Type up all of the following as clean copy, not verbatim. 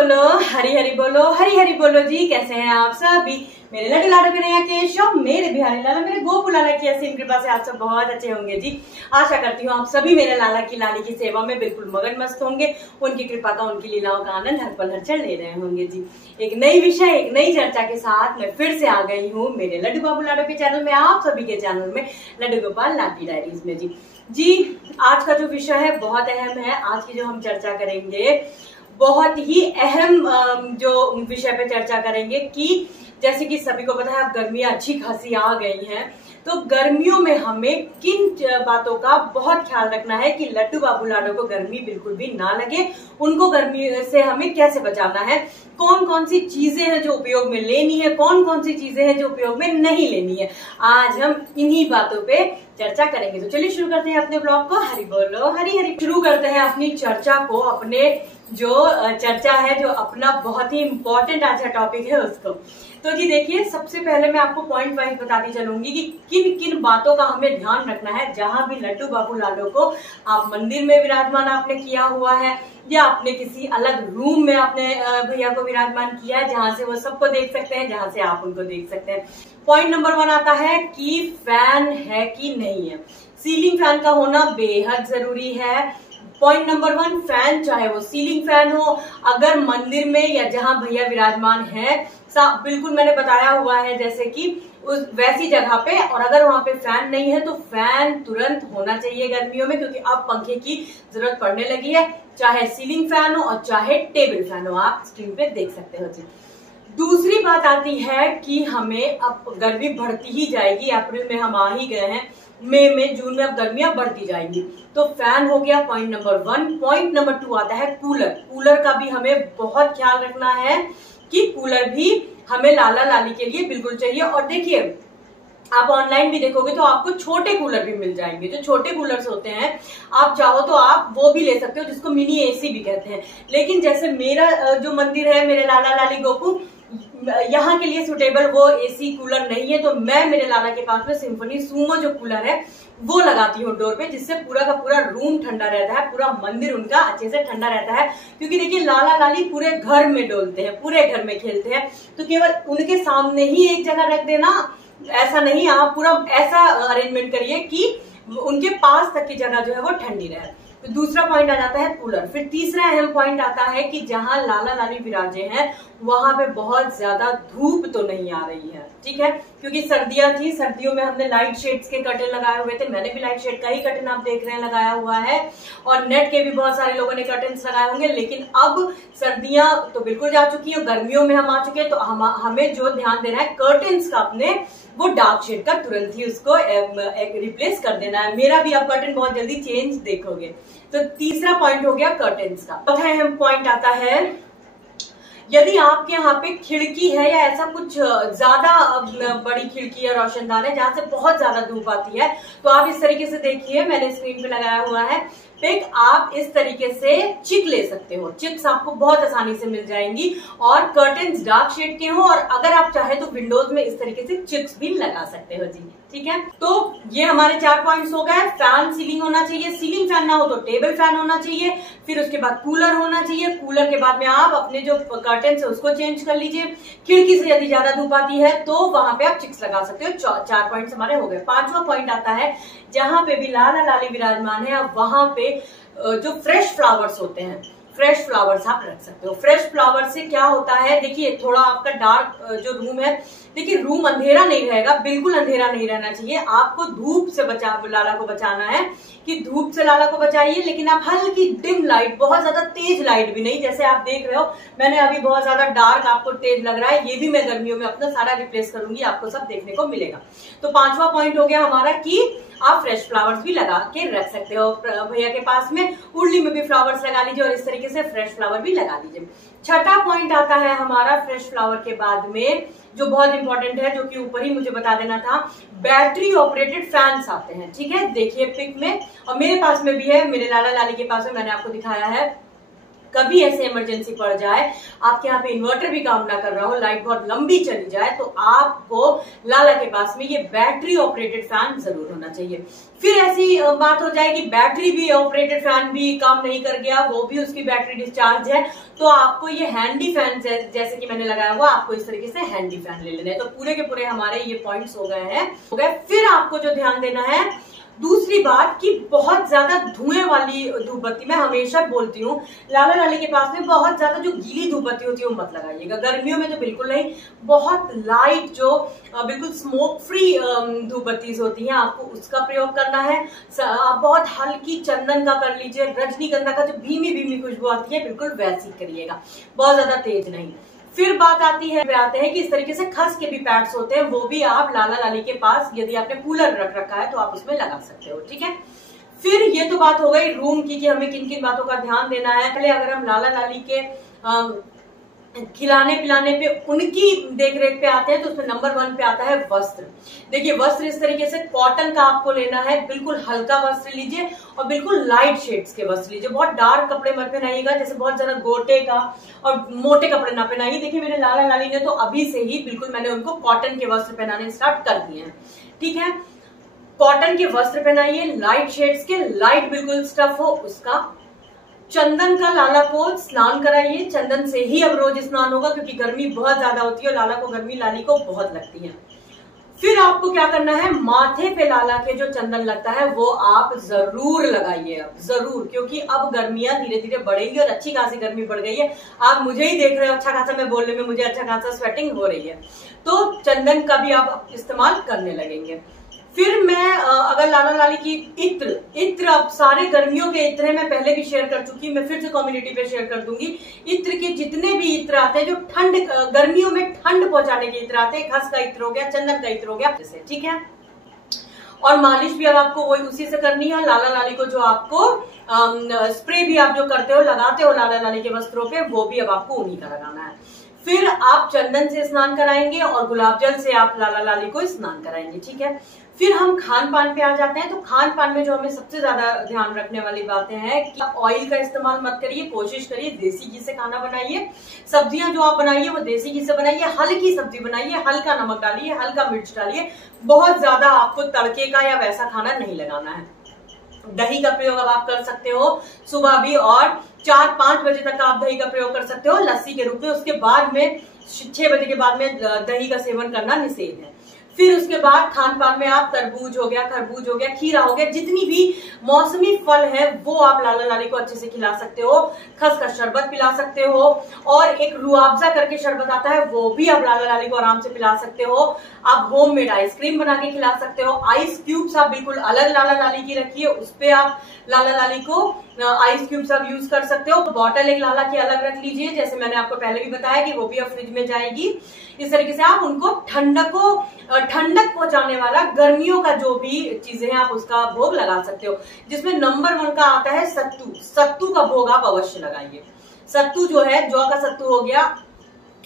बोलो, हरी हरी बोलो, हरी हरी बोलो जी। कैसे हैं आप सभी मेरे लड्डू लाडो के नया केशव, मेरे बिहारी लाला, मेरे गोपू लाला की असीम कृपा से आप सब बहुत अच्छे होंगे जी। आशा करती हूँ आप सभी मेरे लाला की लाली की सेवा में बिल्कुल मगन मस्त होंगे। उनकी कृपा का, उनकी लीलाओं का आनंद हर पल हर क्षण ले रहे होंगे जी। एक नई विषय, एक नई चर्चा के साथ मैं फिर से आ गई हूँ मेरे लड्डू बाबू लाडो के चैनल में, आप सभी के चैनल में, लड्डू गोपाल लाडली डायरीज में जी। आज का जो विषय है बहुत अहम है। आज की जो हम चर्चा करेंगे बहुत ही अहम जो विषय पे चर्चा करेंगे कि जैसे कि सभी को पता है अब गर्मियां अच्छी खासी आ गई हैं, तो गर्मियों में हमें किन बातों का बहुत ख्याल रखना है कि लड्डू बाबू लाडो को गर्मी बिल्कुल भी ना लगे, उनको गर्मी से हमें कैसे बचाना है, कौन कौन सी चीजें हैं जो उपयोग में लेनी है, कौन कौन सी चीजें हैं जो उपयोग में नहीं लेनी है। आज हम इन्हीं बातों पे चर्चा करेंगे। तो चलिए शुरू करते हैं अपने ब्लॉग को। हरी बोलो, हरी हरी। शुरू करते हैं अपनी चर्चा को, अपने जो चर्चा है, जो अपना बहुत ही इम्पोर्टेंट आज का टॉपिक है उसको। तो जी देखिए, सबसे पहले मैं आपको पॉइंट वाइज बताती चलूंगी कि किन किन बातों का हमें ध्यान रखना है। जहां भी लड्डू बाबू लाडो को आप मंदिर में विराजमान आपने किया हुआ है या आपने किसी अलग रूम में अपने भैया को विराजमान किया है, जहां से वो सबको देख सकते हैं, जहां से आप उनको देख सकते हैं। पॉइंट नंबर 1 आता है कि फैन है कि नहीं है। सीलिंग फैन का होना बेहद जरूरी है। पॉइंट नंबर 1, फैन चाहे वो सीलिंग फैन हो, अगर मंदिर में या जहां भैया विराजमान है, बिल्कुल मैंने बताया हुआ है जैसे कि उस वैसी जगह पे, और अगर वहां पे फैन नहीं है तो फैन तुरंत होना चाहिए गर्मियों में, क्योंकि अब पंखे की जरूरत पड़ने लगी है। चाहे सीलिंग फैन हो और चाहे टेबल फैन हो, आप स्क्रीन पे देख सकते हो जी। दूसरी बात आती है कि हमें अब गर्मी बढ़ती ही जाएगी। अप्रैल में हम आ ही गए हैं, मई में, जून में अब गर्मियां बढ़ती जाएंगी, तो फैन हो गया पॉइंट नंबर 1। पॉइंट नंबर 2 आता है कूलर। कूलर का भी हमें बहुत ख्याल रखना है कि कूलर भी हमें लाला लाली के लिए बिल्कुल चाहिए। और देखिए, आप ऑनलाइन भी देखोगे तो आपको छोटे कूलर भी मिल जाएंगे। जो छोटे कूलर्स होते हैं, आप चाहो तो आप वो भी ले सकते हो, जिसको मिनी एसी भी कहते हैं। लेकिन जैसे मेरा जो मंदिर है, मेरे लाला लाली गोपू, यहाँ के लिए सुटेबल वो एसी कूलर नहीं है, तो मैं मेरे लाला के पास में सिम्फनी सुमो जो कूलर है वो लगाती हूँ डोर पे, जिससे पूरा का पूरा रूम ठंडा रहता है, पूरा मंदिर उनका अच्छे से ठंडा रहता है। क्योंकि देखिए, लाला लाली पूरे घर में डोलते हैं, पूरे घर में खेलते हैं, तो केवल उनके सामने ही एक जगह रख देना ऐसा नहीं, आप पूरा ऐसा अरेंजमेंट करिए कि उनके पास तक की जगह जो है वो ठंडी रहे। तो दूसरा पॉइंट आ जाता है कूलर। फिर तीसरा अहम पॉइंट आता है कि जहां लाला लाली विराजे हैं वहां पे बहुत ज्यादा धूप तो नहीं आ रही है, ठीक है, क्योंकि सर्दियां थी, सर्दियों में हमने लाइट शेड्स के कर्टन लगाए हुए थे। मैंने भी लाइट शेड का ही कर्टन आप देख रहे हैं लगाया हुआ है, और नेट के भी बहुत सारे लोगों ने कर्टन्स लगाए होंगे। लेकिन अब सर्दियां तो बिल्कुल जा चुकी है, गर्मियों में हम आ चुके हैं, तो हमें जो ध्यान देना है कर्टन्स का अपने, वो डार्क शेड का तुरंत ही उसको रिप्लेस कर देना है। मेरा भी अब कर्टन बहुत जल्दी चेंज देखोगे। तो तीसरा पॉइंट हो गया कर्टन्स का। चौथा अहम पॉइंट आता है, यदि आपके यहाँ पे खिड़की है या ऐसा कुछ ज्यादा बड़ी खिड़की या रोशनदान है जहां से बहुत ज्यादा धूप आती है, तो आप इस तरीके से देखिए, मैंने स्क्रीन पे लगाया हुआ है पिक, आप इस तरीके से चिक ले सकते हो। चिक्स आपको बहुत आसानी से मिल जाएंगी, और कर्टन्स डार्क शेड के हो, और अगर आप चाहे तो विंडोज में इस तरीके से चिक्स भी लगा सकते हो जी, ठीक है। तो ये हमारे 4 पॉइंट्स हो गए। फैन सीलिंग होना चाहिए, सीलिंग फैन ना हो तो टेबल फैन होना चाहिए, फिर उसके बाद कूलर होना चाहिए। कूलर के बाद में आप अपने जो कर्टन्स है उसको चेंज कर लीजिए। खिड़की से यदि ज्यादा धूप आती है तो वहां पे आप चिक्स लगा सकते हो। 4 पॉइंट्स हमारे हो गए। 5वां पॉइंट आता है, जहां पे भी लाला लाली विराजमान है वहां पे जो फ्रेश फ्लावर्स होते हैं, फ्रेश फ्लावर्स आप रख सकते हो। फ्रेश फ्लावर से क्या होता है, देखिए थोड़ा आपका डार्क जो रूम है, देखिए रूम अंधेरा नहीं रहेगा, बिल्कुल अंधेरा नहीं रहना चाहिए। आपको धूप से लाला को बचाना है कि धूप से लाला को बचाइए, लेकिन आप हल्की डिम लाइट, बहुत ज्यादा तेज लाइट भी नहीं, जैसे आप देख रहे हो मैंने अभी बहुत ज्यादा डार्क आपको तेज लग रहा है, ये भी मैं गर्मियों में अपना सारा रिप्लेस करूंगी, आपको सब देखने को मिलेगा। तो 5वां पॉइंट हो गया हमारा कि आप फ्रेश फ्लावर्स भी लगा के रख सकते हो। भैया के पास में उर्ली में भी फ्लावर्स लगा लीजिए, और इस तरीके से फ्रेश फ्लावर भी लगा लीजिए। 6ठा पॉइंट आता है हमारा, फ्रेश फ्लावर के बाद में जो बहुत इंपॉर्टेंट है, जो कि ऊपर ही मुझे बता देना था, बैटरी ऑपरेटेड फैंस आते हैं, ठीक है, देखिए पिक में, और मेरे पास में भी है, मेरे लाला लाली के पास में मैंने आपको दिखाया है। कभी ऐसे इमरजेंसी पड़ जाए, आपके यहाँ पे इन्वर्टर भी काम ना कर रहा हो, लाइट बहुत लंबी चली जाए, तो आपको लाला के पास में ये बैटरी ऑपरेटेड फैन जरूर होना चाहिए। फिर ऐसी बात हो जाए कि बैटरी भी ऑपरेटेड फैन भी काम नहीं कर गया, वो भी उसकी बैटरी डिस्चार्ज है, तो आपको ये हैंडी फैन जैसे कि मैंने लगाया हुआ, आपको इस तरीके से हैंडी फैन ले लेना है। तो पूरे के पूरे हमारे ये पॉइंट्स हो गए हैं। फिर आपको जो ध्यान देना है, दूसरी बात कि बहुत ज्यादा धुएं वाली धूप बत्ती, मैं हमेशा बोलती हूँ लाला लाली के पास में बहुत ज्यादा जो गीली धूप बत्ती होती है वो मत लगाइएगा। गर्मियों में तो बिल्कुल नहीं, बहुत लाइट जो बिल्कुल स्मोक फ्री धूप बत्ती होती है, आपको उसका प्रयोग करना है। आप बहुत हल्की चंदन का कर लीजिए, रजनीगंधा का जो भीमी भीमी खुशबू आती है बिल्कुल वैसी करिएगा, बहुत ज्यादा तेज नहीं। फिर बात आते हैं कि इस तरीके से खस के भी पैड्स होते हैं, वो भी आप लाला लाली के पास यदि आपने कूलर रख रखा है तो आप उसमें लगा सकते हो, ठीक है। फिर ये तो बात हो गई रूम की कि हमें किन किन बातों का ध्यान देना है। पहले अगर हम लाला लाली के खिलाने पिलाने पे उनकी देखरेख पे आते हैं तो उसमें नंबर 1 पे आता है वस्त्र। देखिए वस्त्र इस तरीके से कॉटन का आपको लेना है, बिल्कुल हल्का वस्त्र लीजिए और बिल्कुल लाइट शेड्स के वस्त्र लीजिए। बहुत डार्क कपड़े मत पहनाइएगा, जैसे बहुत ज्यादा गोटे का और मोटे कपड़े ना पहनाइए। देखिए मेरे लाला लाली ने तो अभी से ही बिल्कुल मैंने उनको कॉटन के वस्त्र पहनाने स्टार्ट कर दिए हैं, ठीक है। कॉटन के वस्त्र पहनाइए, लाइट शेड्स के, लाइट बिल्कुल स्टफ हो उसका। चंदन का लाला को स्नान कराइए, चंदन से ही अब रोज स्नान होगा क्योंकि गर्मी बहुत ज्यादा होती है और लाला को गर्मी लाली को बहुत लगती है। फिर आपको क्या करना है, माथे पे लाला के जो चंदन लगता है वो आप जरूर लगाइए, अब जरूर, क्योंकि अब गर्मियां धीरे धीरे बढ़ेंगी और अच्छी खासी गर्मी बढ़ गई है। आप मुझे ही देख रहे हो, अच्छा खासा मैं बोलने में मुझे अच्छा खासा स्वेटिंग हो रही है, तो चंदन का भी आप इस्तेमाल करने लगेंगे। फिर मैं अगर लाला लाली की इत्र अब सारे गर्मियों के इत्र मैं पहले भी शेयर कर चुकी, मैं फिर से कम्युनिटी पे शेयर कर दूंगी। इत्र के जितने भी इत्र आते हैं जो ठंड गर्मियों में ठंड पहुंचाने के इत्र आते हैं, खस का इत्र हो गया, चंदन का इत्र हो गया, जैसे, ठीक है। और मालिश भी अब आपको वही उसी से करनी है। लाला लाली को जो आपको स्प्रे भी आप जो करते हो, लगाते हो लाला लाली के वस्त्रों पे, वो भी अब आपको उन्हीं का लगाना है। फिर आप चंदन से स्नान कराएंगे और गुलाब जल से आप लाला लाली को स्नान कराएंगे, ठीक है। फिर हम खान पान पे आ जाते हैं। तो खान पान में जो हमें सबसे ज्यादा ध्यान रखने वाली बातें हैं कि ऑयल का इस्तेमाल मत करिए, कोशिश करिए देसी घी से खाना बनाइए। सब्जियां जो आप बनाइए वो देसी घी से बनाइए, हल्की सब्जी बनाइए, हल्का नमक डालिए, हल्का मिर्च डालिए, बहुत ज्यादा आपको तड़के का या वैसा खाना नहीं लगाना है। दही का प्रयोग अब आप कर सकते हो सुबह भी, और 4-5 बजे तक आप दही का प्रयोग कर सकते हो लस्सी के रूप में। उसके बाद में 6 बजे के बाद में दही का सेवन करना निषेध है। फिर उसके बाद खान पान में आप तरबूज हो गया, खरबूज हो गया, खीरा हो गया, जितनी भी मौसमी फल है वो आप लाला लाली को अच्छे से खिला सकते हो। खस का शरबत पिला सकते हो, और एक रुआवजा करके शरबत आता है वो भी आप लाला लाली को आराम से पिला सकते हो। आप होममेड आइसक्रीम बना के खिला सकते हो। आइस क्यूब्स आप बिल्कुल अलग लाला लाली की रखिए, उस पे आप लाला लाली को आइस क्यूब्स आप यूज कर सकते हो। बॉटल एक लाला की अलग रख लीजिए, जैसे मैंने आपको पहले भी बताया कि वो भी अब फ्रिज में जाएगी। इस तरीके से आप उनको ठंडक पहुंचाने वाला गर्मियों का जो भी चीजें हैं आप उसका भोग लगा सकते हो, जिसमें नंबर 1 का आता है सत्तू। सत्तू का भोग आप अवश्य लगाइए। सत्तू जो है, जौ का सत्तू हो गया,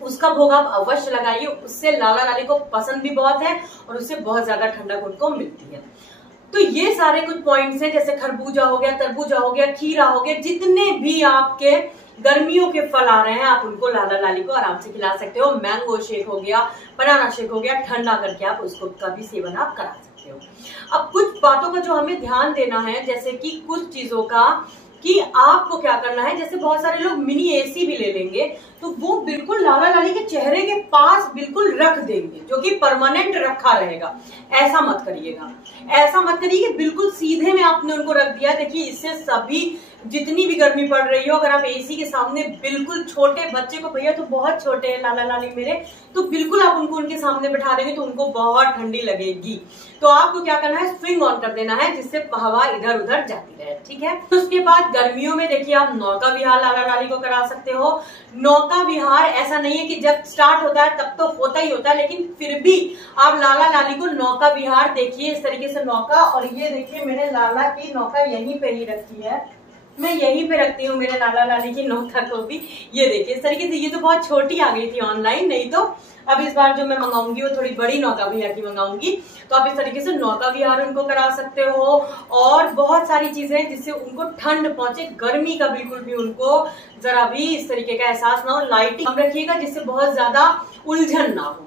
उसका भोग आप अवश्य लगाइए। उससे लाला लाली को पसंद भी बहुत है और उससे बहुत ज्यादा ठंडक उनको मिलती है। तो ये सारे कुछ पॉइंट्स हैं, जैसे खरबूजा हो गया, तरबूजा हो गया, खीरा हो गया, जितने भी आपके गर्मियों के फल आ रहे हैं आप उनको लाला लाली को आराम से खिला सकते हो। मैंगो शेक हो गया, बनाना शेक हो गया, ठंडा करके आप उसको का भी सेवन आप करा सकते हो। अब कुछ बातों का जो हमें ध्यान देना है, जैसे कि कुछ चीजों का कि आपको क्या करना है, जैसे बहुत सारे लोग मिनी एसी भी ले लेंगे तो वो बिल्कुल लाला लाली के चेहरे के पास बिल्कुल रख देंगे, जो कि परमानेंट रखा रहेगा। ऐसा मत करिएगा, ऐसा मत करिए कि बिल्कुल सीधे में आपने उनको रख दिया। देखिए इससे सभी जितनी भी गर्मी पड़ रही हो, अगर आप एसी के सामने बिल्कुल छोटे बच्चे को, भैया तो बहुत छोटे हैं लाला लाली मेरे, तो बिल्कुल आप उनको उनके सामने बैठा देंगे तो उनको बहुत ठंडी लगेगी। तो आपको क्या करना है, स्विंग ऑन कर देना है, जिससे हवा इधर उधर जाती रहे, ठीक है। तो उसके बाद गर्मियों में देखिए आप नौका विहार लाला लाली को करा सकते हो। नौका विहार ऐसा नहीं है कि जब स्टार्ट होता है तब तो होता ही होता है, लेकिन फिर भी आप लाला लाली को नौका विहार देखिए इस तरीके से नौका, और ये देखिए मैंने लाला की नौका यहीं पे ही रखी है, मैं यहीं पे रखती हूँ मेरे लाला लाली की नौका को भी। ये देखिए इस तरीके से, ये तो बहुत छोटी आ गई थी ऑनलाइन, नहीं तो अब इस बार जो मैं मंगाऊंगी वो थोड़ी बड़ी नौका भैया की मंगाऊंगी। तो आप इस तरीके से नौका विहार उनको करा सकते हो, और बहुत सारी चीजें हैं जिससे उनको ठंड पहुंचे, गर्मी का बिल्कुल भी उनको जरा भी इस तरीके का एहसास ना हो। लाइटिंग कम रखिएगा जिससे बहुत ज्यादा उलझन ना हो।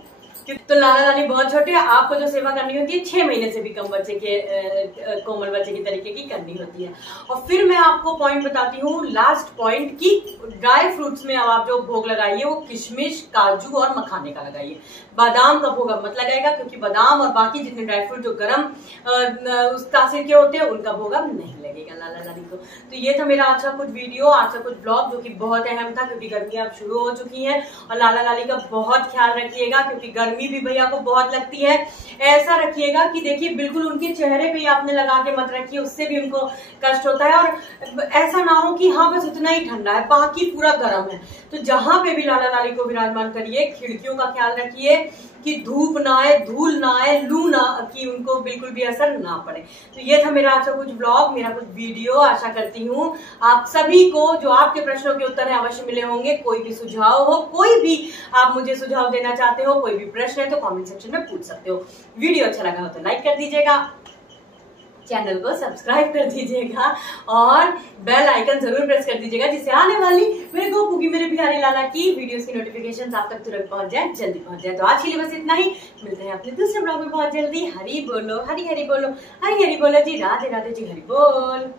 तो लाला लाली बहुत छोटे हैं, आपको जो सेवा करनी होती है 6 महीने से भी कम बच्चे के कोमल बच्चे की तरीके की करनी होती है। और फिर मैं आपको पॉइंट बताती हूँ, लास्ट पॉइंट की ड्राई फ्रूट्स में अब आप जो भोग लगाइए वो किशमिश, काजू और मखाने का लगाइए। बादाम का भोग मत लगाएगा, क्योंकि बादाम और बाकी जितने ड्राई फ्रूट जो गर्म उस तासीर के होते हैं उनका भोग अब नहीं लगेगा लाला लाली को। तो ये था मेरा आज का कुछ वीडियो, आज का कुछ ब्लॉग, जो कि बहुत अहम था क्योंकि गर्मियां अब शुरू हो चुकी हैं। और लाला लाली का बहुत ख्याल रखिएगा क्योंकि गर्मी भी भैया को बहुत लगती है। ऐसा रखिएगा कि देखिए बिल्कुल उनके चेहरे पे आपने लगा के मत रखिए, उससे भी उनको कष्ट होता है। और ऐसा ना हो कि हाँ बस उतना ही ठंडा है बाकी पूरा गर्म है। तो जहां पे भी लाला लाली को विराजमान करिए, खिड़कियों का ख्याल रखिए कि धूप ना आए, धूल ना आए, लू ना, कि उनको बिल्कुल भी असर ना पड़े। तो ये था मेरा आज का कुछ ब्लॉग, मेरा कुछ वीडियो। आशा करती हूँ आप सभी को जो आपके प्रश्नों के उत्तर है अवश्य मिले होंगे। कोई भी सुझाव हो, कोई भी आप मुझे सुझाव देना चाहते हो, कोई भी प्रश्न है तो कमेंट सेक्शन में पूछ सकते हो। वीडियो अच्छा लगा हो तो लाइक कर दीजिएगा, चैनल को सब्सक्राइब कर दीजिएगा और बेल आइकन जरूर प्रेस कर दीजिएगा, जिससे आने वाली मेरे गोपू की, मेरे बिहारी लाला की वीडियोस की नोटिफिकेशंस आप तक तुरंत पहुंच जाए, जल्दी पहुंच जाए। तो आज के लिए बस इतना ही, मिलते हैं अपने दूसरे ब्लॉग में बहुत जल्दी। हरी बोलो, हरी हरी बोलो, हरी हरी बोलो जी, राधे राधे जी, हरी बोल।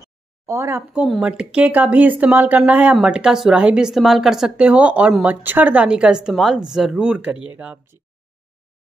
और आपको मटके का भी इस्तेमाल करना है, आप मटका सुराही भी इस्तेमाल कर सकते हो, और मच्छरदानी का इस्तेमाल जरूर करिएगा आप जी।